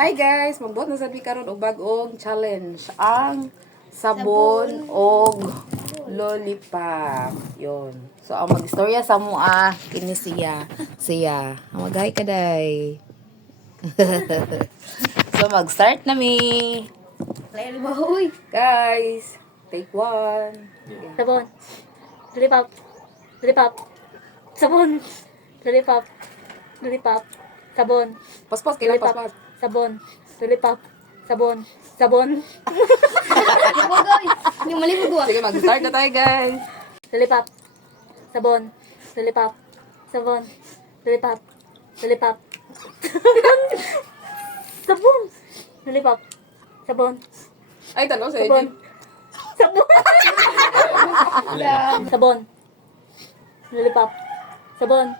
Hi guys, magbuot na sabi karon og bag-ong challenge ang sabon og lollipop. Yon. So ang magistorya sa mua kini siya. Maghay ka day. So mag-start na mi. Layo ba hoy? Guys, take one. Sabon. Lollipop. Lollipop. Sabon. Lollipop. Lollipop. Sabon. Paspas kailan Lollipop. paspas. Sabon. Lollipop. Sabon. Sabon. Hindi malibog ko. Sige, mag-start na tayo guys. Lollipop. Sabon. Lollipop. Sabon. Lollipop. Lollipop. Sabon. Lollipop. Sabon. Ay, tanong sa Sabon. inyo. Sabon. Sabon. Lollipop. Sabon.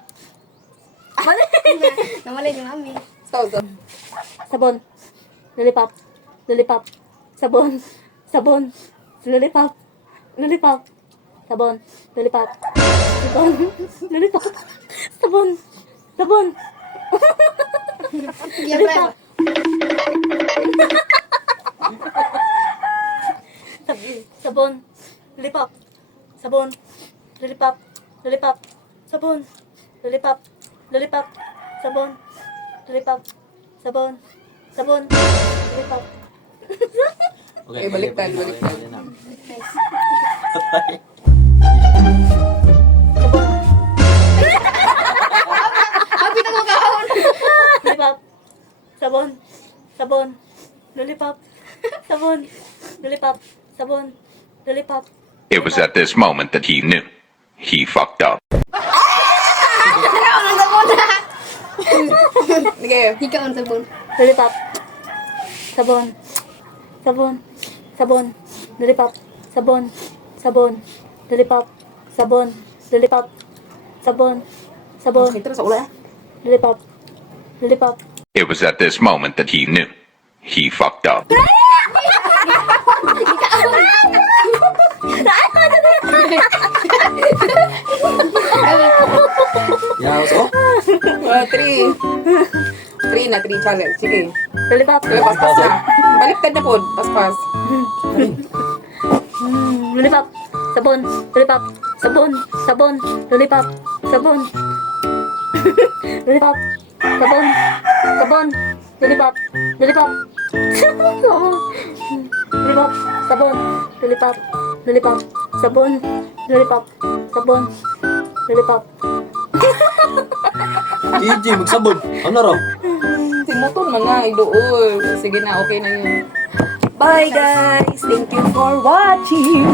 Mali. Namali ni mami. Stop. Sabon. Lollipop. Lollipop. Sabon. Sabon. Lollipop. Lollipop. Sabon. Lollipop. Sabon. Lollipop. Sabon. Sabon. Lollipop. Sabon. Lollipop. Sabon. Lollipop. Lollipop. Sabon. Lollipop. Lollipop. Sabon. Lollipop. Sabon. Sabon. Lollipop. Okay, baliktad. Happy na mo kahon. Lollipop. Sabon. Sabon. Lollipop. Sabon. Lollipop. Sabon. Lollipop. It was at this moment that he knew. He fucked up. Sige. Ikaw ang sabon. Lollipop. Sabon. Sabon. Sabon. Lollipop. Sabon. Sabon. Lollipop. Sabon. Lollipop. Sabon. Sabon. Kita sa ulo. Lollipop. Lollipop. It was at this moment that he knew. He fucked up. Yaos ko? 3. 3 na, 3 challenge. Sige. Lollipop. Sige, paspas na. Baliktad na po. Paspas. Lollipop. Sabon. Lollipop. Sabon. Sabon. Lollipop. Sabon. Lollipop. Sabon. Sabon. Lollipop. Lollipop. Lollipop. Sabon. Lollipop. Lollipop. Sabon. Lollipop. Sabon. Lollipop. EJ, magsabon. Ano raw? Simuton mga idool. Sige na, okay na yun. Bye guys! Thank you for watching!